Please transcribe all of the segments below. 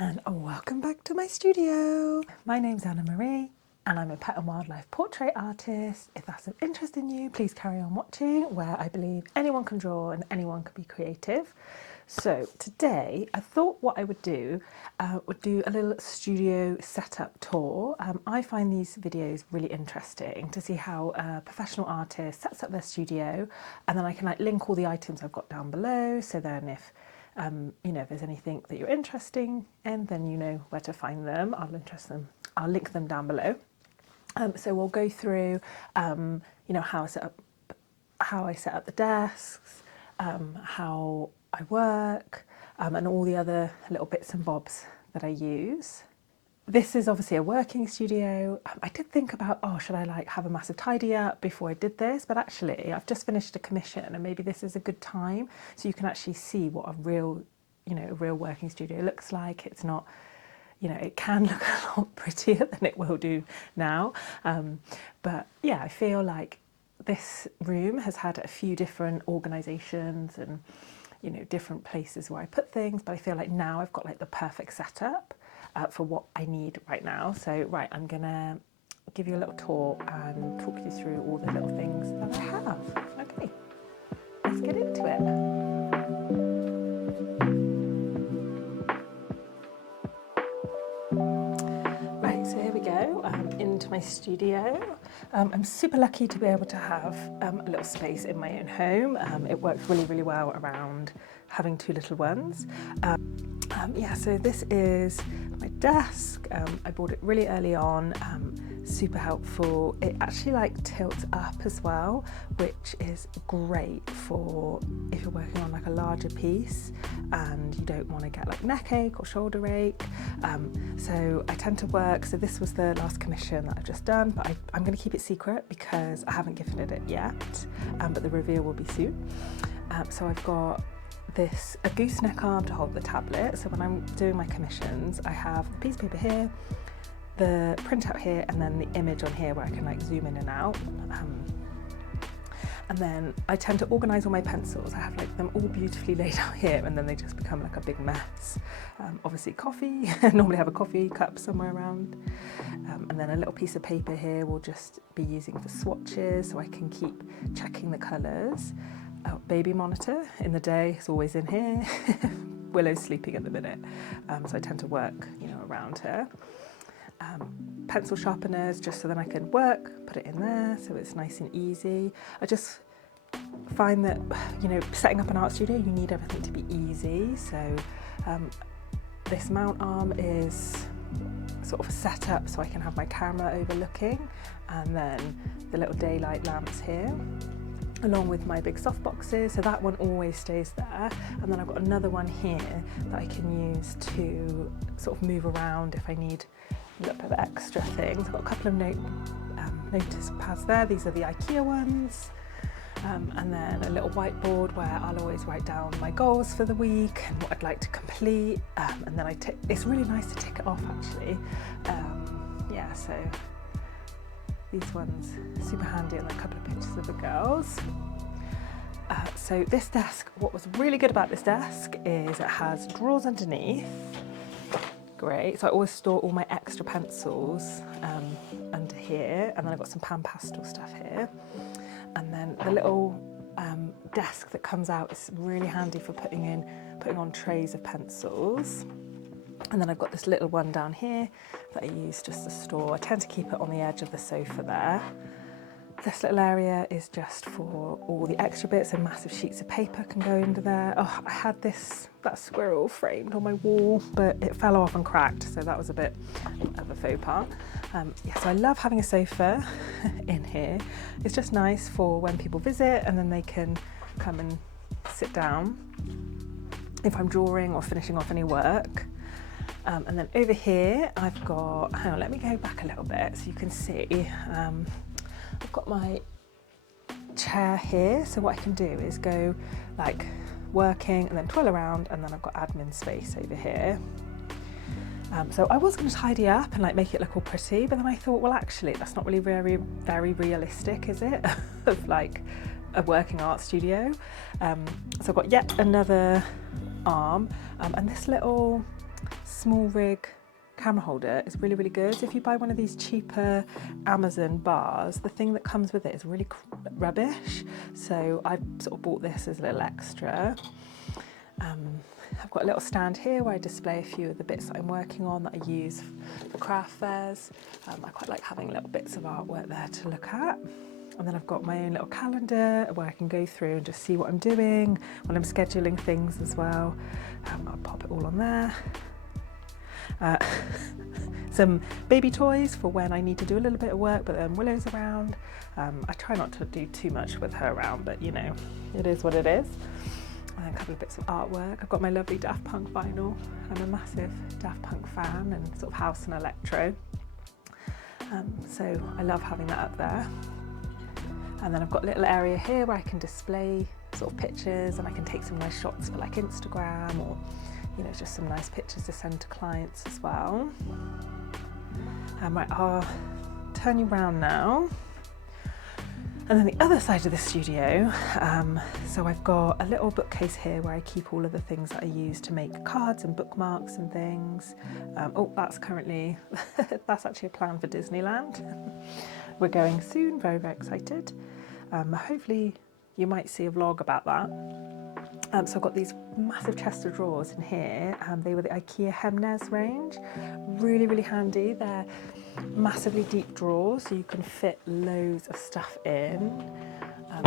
And welcome back to my studio. My name's Anna Marie and I'm a pet and wildlife portrait artist. If that's of interest in you, please carry on watching, where I believe anyone can draw and anyone can be creative. So today I thought what I would do a little studio setup tour. I find these videos really interesting to see how a professional artist sets up their studio, and then I can link all the items I've got down below, so then if if there's anything that you're interested in, then you know where to find them. I'll link them down below. So we'll go through, how I set up the desks, how I work, and all the other little bits and bobs that I use. This is obviously a working studio. I did think about, should I have a massive tidy up before I did this? But actually, I've just finished a commission, and maybe this is a good time so you can actually see what a real working studio looks like. It's not, it can look a lot prettier than it will do now. But yeah, I feel like this room has had a few different organisations and, different places where I put things. But I feel like now I've got the perfect setup for what I need right now. So I'm gonna give you a little tour and talk you through all the little things that I have. Okay, let's get into it. Right, so here we go, into my studio. I'm super lucky to be able to have a little space in my own home. It works really, really well around having two little ones. So this is my desk. I bought it really early on, super helpful. It actually tilts up as well, which is great for if you're working on a larger piece and you don't want to get neck ache or shoulder ache. So I tend to work, so this was the last commission that I've just done, but I'm going to keep it secret because I haven't gifted it yet, but the reveal will be soon. So I've got a gooseneck arm to hold the tablet. So when I'm doing my commissions, I have the piece of paper here, the printout here, and then the image on here where I can zoom in and out. And then I tend to organise all my pencils. I have them all beautifully laid out here, and then they just become a big mess. Obviously coffee, I normally have a coffee cup somewhere around. And then a little piece of paper here we'll just be using for swatches, so I can keep checking the colours. Baby monitor in the day is always in here. Willow's sleeping at the minute, so I tend to work, around her. Pencil sharpeners, just so then I can work, put it in there, so it's nice and easy. I just find that, setting up an art studio, you need everything to be easy. So this mount arm is sort of a setup so I can have my camera overlooking, and then the little daylight lamps here, along with my big soft boxes, so that one always stays there. And then I've got another one here that I can use to sort of move around if I need a little bit of extra things. I've got a couple of notice pads there. These are the IKEA ones. And then a little whiteboard where I'll always write down my goals for the week and what I'd like to complete. And then it's really nice to tick it off actually. So these ones, super handy, and a couple of pictures of the girls. So this desk, what was really good about this desk is it has drawers underneath. Great, so I always store all my extra pencils under here, and then I've got some pan pastel stuff here. And then the little desk that comes out is really handy for putting on trays of pencils. And then I've got this little one down here that I use just to store. I tend to keep it on the edge of the sofa there. This little area is just for all the extra bits, and massive sheets of paper can go into there. Oh, I had that squirrel framed on my wall, but it fell off and cracked, so that was a bit of a faux pas. So I love having a sofa in here. It's just nice for when people visit, and then they can come and sit down if I'm drawing or finishing off any work. And then over here I've got, hang on, let me go back a little bit so you can see. I've got my chair here, so what I can do is go working and then twirl around, and then I've got admin space over here. So I was going to tidy up and make it look all pretty, but then I thought, well actually that's not really very, very realistic, is it? Of a working art studio. So I've got yet another arm, and this little small rig camera holder is really, really good. If you buy one of these cheaper Amazon bars, the thing that comes with it is really rubbish. So I sort of bought this as a little extra. I've got a little stand here where I display a few of the bits that I'm working on that I use for craft fairs. I quite like having little bits of artwork there to look at. And then I've got my own little calendar where I can go through and just see what I'm doing when I'm scheduling things as well. I'll pop it all on there. Some baby toys for when I need to do a little bit of work, but then Willow's around. I try not to do too much with her around, but you know, it is what it is. And a couple of bits of artwork. I've got my lovely Daft Punk vinyl. I'm a massive Daft Punk fan and sort of house and electro. So I love having that up there. And then I've got a little area here where I can display sort of pictures, and I can take some nice shots for like Instagram, or you know, just some nice pictures to send to clients as well. Right, I'll turn you around now. And then the other side of the studio, so I've got a little bookcase here where I keep all of the things that I use to make cards and bookmarks and things. Oh, that's currently, that's actually a plan for Disneyland. We're going soon, very, very excited. Hopefully you might see a vlog about that. So I've got these massive chest of drawers in here. They were the IKEA Hemnes range. Really, really handy. They're massively deep drawers, so you can fit loads of stuff in,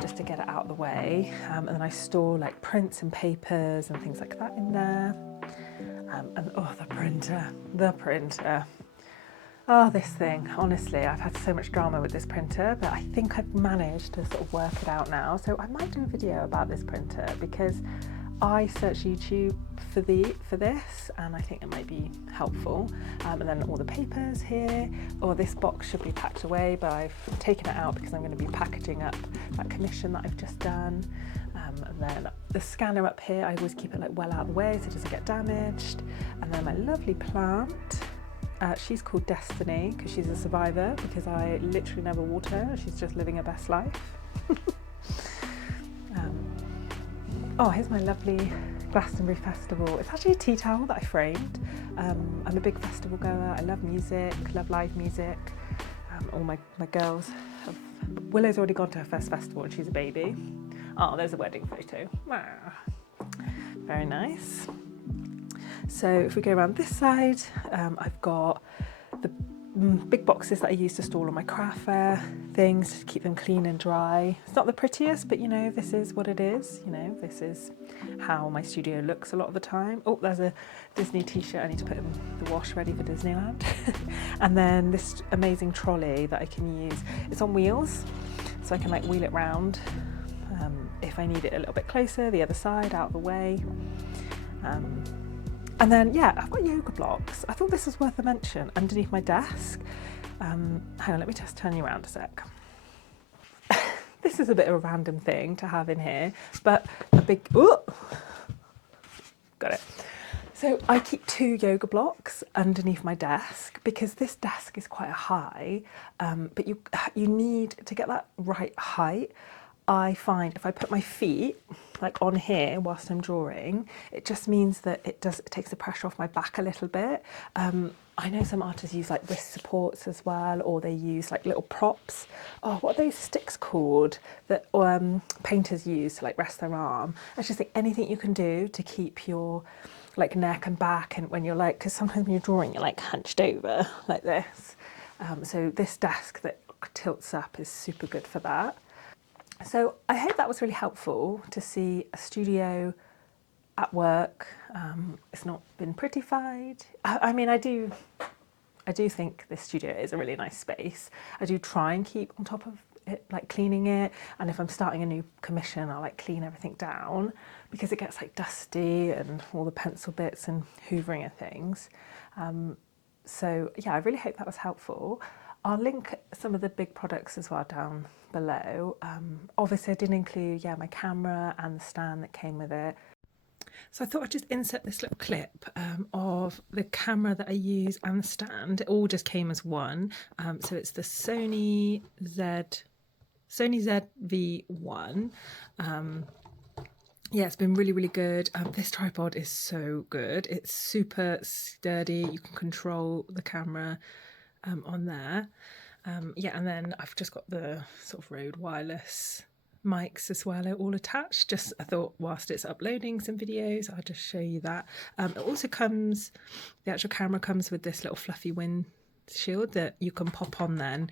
just to get it out of the way. And then I store like prints and papers and things like that in there. And oh, the printer. Oh, this thing, honestly, I've had so much drama with this printer, but I think I've managed to sort of work it out now. So I might do a video about this printer, because I searched YouTube for this, and I think it might be helpful. And then all the papers here, or this box should be packed away, but I've taken it out because I'm going to be packaging up that commission that I've just done. And then the scanner up here, I always keep it like well out of the way so it doesn't get damaged. And then my lovely plant. She's called Destiny because she's a survivor, because I literally never water her. She's just living her best life. Oh, here's my lovely Glastonbury Festival. It's actually a tea towel that I framed. I'm a big festival goer. I love music, love live music. All my girls have... Willow's already gone to her first festival and she's a baby. Oh, there's a wedding photo. Very nice. So if we go around this side, I've got the big boxes that I use to store all my craft fair things, to keep them clean and dry. It's not the prettiest, but you know, this is what it is. You know, this is how my studio looks a lot of the time. Oh, there's a Disney t-shirt. I need to put in the wash ready for Disneyland. And then this amazing trolley that I can use. It's on wheels, so I can like wheel it round if I need it a little bit closer, the other side, out of the way. And then, yeah, I've got yoga blocks. I thought this was worth a mention underneath my desk. Hang on, let me just turn you around a sec. This is a bit of a random thing to have in here, but a big, ooh, got it. So I keep 2 yoga blocks underneath my desk because this desk is quite high, but you need to get that right height. I find if I put my feet like on here whilst I'm drawing, it just means that it takes the pressure off my back a little bit. I know some artists use like wrist supports as well, or they use like little props. Oh, what are those sticks called that painters use to like rest their arm? I just think anything you can do to keep your like neck and back, and when you're like, because sometimes when you're drawing you're like hunched over like this. So this desk that tilts up is super good for that. So I hope that was really helpful to see a studio at work. It's not been prettified. I mean, I do think this studio is a really nice space. I do try and keep on top of it, like cleaning it. And if I'm starting a new commission, I'll like clean everything down because it gets like dusty and all the pencil bits and hoovering of things. So yeah, I really hope that was helpful. I'll link some of the big products as well down below. Obviously I did include, yeah, my camera and the stand that came with it. So I thought I'd just insert this little clip of the camera that I use and the stand. It all just came as one. So it's the Sony ZV-1. yeah, it's been really, really good. This tripod is so good. It's super sturdy. You can control the camera on there. Yeah, and then I've just got the sort of Rode wireless mics as well, all attached. Just I thought whilst it's uploading some videos, I'll just show you that. It also comes, the actual camera comes with this little fluffy windshield that you can pop on then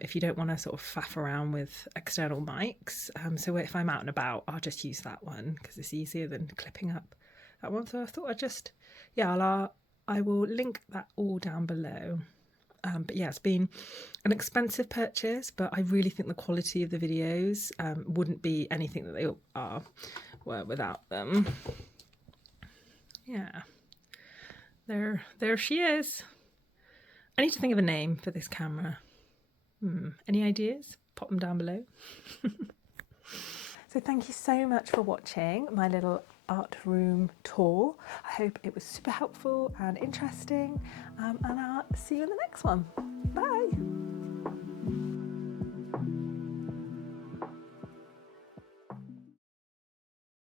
if you don't want to sort of faff around with external mics. So if I'm out and about, I'll just use that one because it's easier than clipping up that one. So I thought I'd just, yeah, I will link that all down below. But yeah, it's been an expensive purchase, but I really think the quality of the videos wouldn't be anything that they were without them. Yeah, there she is. I need to think of a name for this camera. Any ideas? Pop them down below. So thank you so much for watching my little art room tour. I hope it was super helpful and interesting, and I'll see you in the next one. Bye.